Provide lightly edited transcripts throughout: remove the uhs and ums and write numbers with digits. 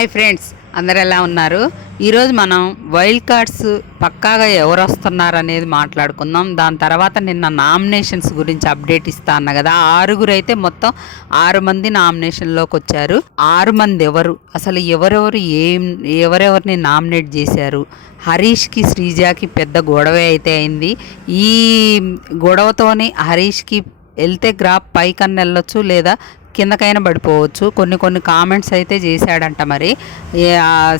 Hi friends, అందరు ఎలా ఉన్నారు? ఈరోజు మనం వైల్డ్ కార్డ్స్ పక్కాగా ఎవరు వస్తున్నారు అనేది మాట్లాడుకుందాం. దాని తర్వాత నిన్న నామినేషన్స్ గురించి అప్డేట్ ఇస్తా అన్న కదా. 6 అయితే మొత్తం 6 మంది నామినేషన్లోకి వచ్చారు. 6 మంది ఎవరు, అసలు ఎవరెవరిని నామినేట్ చేశారు? హరీష్కి శ్రీజాకి పెద్ద గొడవ అయితే అయింది. ఈ గొడవతోని హరీష్కి వెళ్తే గ్రాఫ్ పైకన్నా వెళ్ళొచ్చు, లేదా కిందకైనా పడిపోవచ్చు. కొన్ని కామెంట్స్ అయితే చేశాడంట. మరి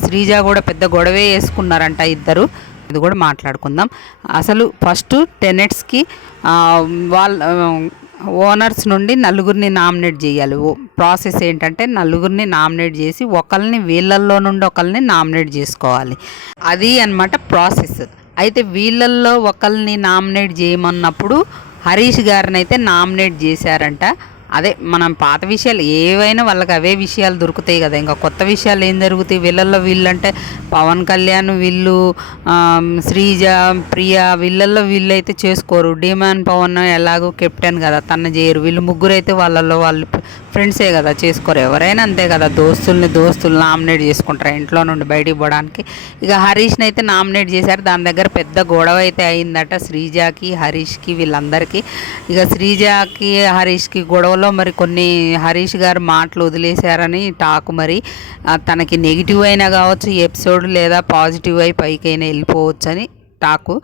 శ్రీజ కూడా పెద్ద గొడవే వేసుకున్నారంట ఇద్దరు. ఇది కూడా మాట్లాడుకుందాం. అసలు ఫస్ట్ టెనెట్స్కి వాళ్ళ ఓనర్స్ నుండి నలుగురిని నామినేట్ చేయాలి. ప్రాసెస్ ఏంటంటే నలుగురిని నామినేట్ చేసి వీళ్ళల్లో నుండి ఒకరిని నామినేట్ చేసుకోవాలి. అది అన్నమాట ప్రాసెస్. అయితే వీళ్ళల్లో ఒకరిని నామినేట్ చేయమన్నప్పుడు హరీష్ గారిని అయితే నామినేట్ చేశారంట. అదే మనం పాత విషయాలు ఏవైనా వాళ్ళకి అవే విషయాలు దొరుకుతాయి కదా. ఇంకా కొత్త విషయాలు ఏం జరుగుతాయి? వీళ్ళంటే పవన్ కళ్యాణ్, వీళ్ళు శ్రీజ, ప్రియా, వీళ్ళైతే చేసుకోరు. డిమాండ్ పవన్ ఎలాగో కెప్టెన్ కదా, తన చేయరు. వీళ్ళు ముగ్గురు అయితే వాళ్ళు ఫ్రెండ్సే కదా, చేసుకోరు. ఎవరైనా అంతే కదా, దోస్తులు నామినేట్ చేసుకుంటారు ఇంట్లో నుండి బయటికి పోవడానికి. ఇక హరీష్ని అయితే నామినేట్ చేశారు. దాని దగ్గర పెద్ద గొడవ అయితే అయిందట శ్రీజాకి, హరీష్కి, వీళ్ళందరికీ. ఇక శ్రీజాకి హరీష్కి గొడవలో మరి కొన్ని హరీష్ గారు మాటలు వదిలేశారని టాక్. మరి తనకి నెగిటివ్ అయినా కావచ్చు ఎపిసోడ్, లేదా పాజిటివ్ అయి పైకైనా వెళ్ళిపోవచ్చు అని టాకు.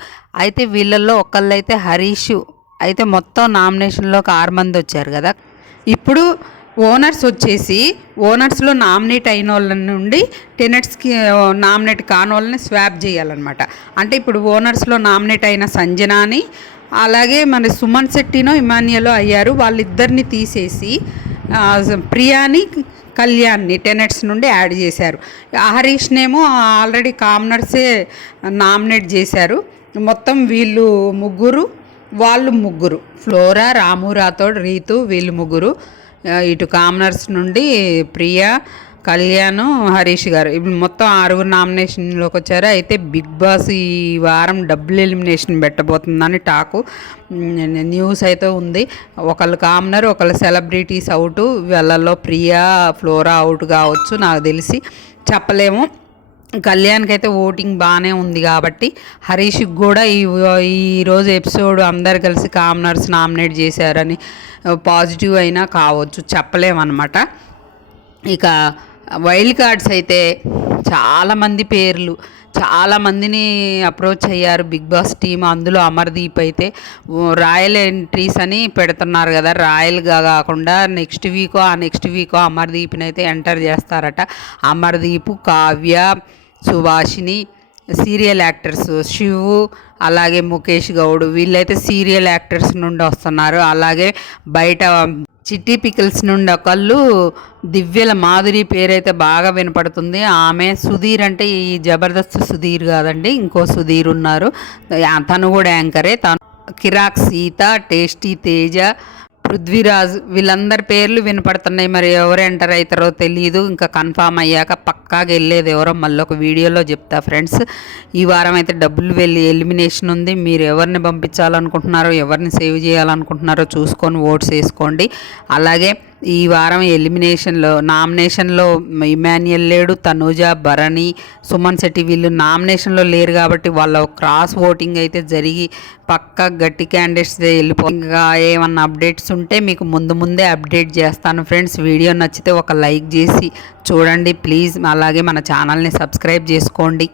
అయితే వీళ్ళల్లో ఒకళ్ళైతే హరీష్ అయితే మొత్తం నామినేషన్లోకి 6 మంది వచ్చారు కదా. ఇప్పుడు ఓనర్స్లో నామినేట్ అయిన వాళ్ళ నుండి టెనెట్స్కి నామినేట్ కాని వాళ్ళని స్వాప్ చేయాలన్నమాట. అంటే ఇప్పుడు ఓనర్స్లో నామినేట్ అయిన సంజనాని, అలాగే మన సుమన్ శెట్టినో ఇమాన్యుయలో అయ్యారు. వాళ్ళిద్దరిని తీసేసి ప్రియాని, కళ్యాణ్ని టెనెట్స్ నుండి యాడ్ చేశారు. హరీష్నేమో ఆల్రెడీ కామనర్సే నామినేట్ చేశారు. మొత్తం వీళ్ళు ముగ్గురు ఫ్లోరా, రాము రాథోడ్, రీతు, వీళ్ళు ముగ్గురు. ఇటు కామనర్స్ నుండి ప్రియా, కళ్యాణ్, హరీష్ గారు, ఇప్పుడు మొత్తం 6 నామినేషన్లోకి వచ్చారు. అయితే బిగ్ బాస్ ఈ వారం డబుల్ ఎలిమినేషన్ పెట్టబోతుందని టాకు, న్యూస్ అయితే ఉంది. ఒకళ్ళు కామనర్, ఒకళ్ళు సెలబ్రిటీస్ అవుట్. వాళ్ళల్లో ప్రియా, ఫ్లోరా అవుట్ కావచ్చు, నాకు తెలిసి చెప్పలేము. కళ్యాణ్కి అయితే ఓటింగ్ బాగానే ఉంది కాబట్టి హరీష్కి కూడా ఈరోజు ఎపిసోడ్ అందరు కలిసి కామనర్స్ నామినేట్ చేశారని పాజిటివ్ అయినా కావచ్చు, చెప్పలేమన్నమాట. ఇక వైల్డ్ కార్డ్స్ అయితే చాలామందిని అప్రోచ్ అయ్యారు బిగ్ బాస్ టీమ్. అందులో అమర్దీప్ అయితే రాయల్ ఎంట్రీస్ అని పెడుతున్నారు కదా. రాయల్గా కాకుండా నెక్స్ట్ వీకో అమర్దీప్ని అయితే ఎంటర్ చేస్తారట. అమర్దీప్, కావ్య, సుభాషిని, సీరియల్ యాక్టర్స్ శివు, అలాగే ముఖేష్ గౌడ్, వీళ్ళైతే సీరియల్ యాక్టర్స్ నుండి వస్తున్నారు. అలాగే బయట చిట్టి పికిల్స్ నుండి ఒకళ్ళు దివ్యల మాధురి పేరైతే బాగా వినపడుతుంది. ఆమె సుధీర్ అంటే ఈ జబర్దస్త్ సుధీర్ కాదండి, ఇంకో సుధీర్ ఉన్నారు, తను కూడా యాంకరే. తను కిరాక్ సీత, టేస్టీ తేజ, పృథ్వీరాజ్, వీళ్ళందరి పేర్లు వినపడుతున్నాయి. మరి ఎవరు ఎంటర్ అవుతారో తెలియదు. ఇంకా కన్ఫామ్ అయ్యాక పక్కాగా వెళ్ళేది ఎవరో మళ్ళీ ఒక వీడియోలో చెప్తా ఫ్రెండ్స్. ఈ వారం అయితే ఎలిమినేషన్ ఉంది. మీరు ఎవరిని పంపించాలనుకుంటున్నారో, ఎవరిని సేవ్ చేయాలనుకుంటున్నారో చూసుకొని ఓట్స్ వేసుకోండి. అలాగే ఈ వారం నామినేషన్లో ఇమాన్యుయల్ లేడు, తనూజ, భరణి, సుమన్ శెట్టి వీళ్ళు నామినేషన్లో లేరు కాబట్టి వాళ్ళ క్రాస్ ఓటింగ్ అయితే జరిగి పక్కా గట్టి క్యాండిడేట్స్ ఇంకా ఏమన్నా అప్డేట్స్ ఉంటే మీకు ముందే అప్డేట్ చేస్తాను ఫ్రెండ్స్. వీడియో నచ్చితే ఒక లైక్ చేసి చూడండి ప్లీజ్. అలాగే మన ఛానల్ని సబ్స్క్రైబ్ చేసుకోండి.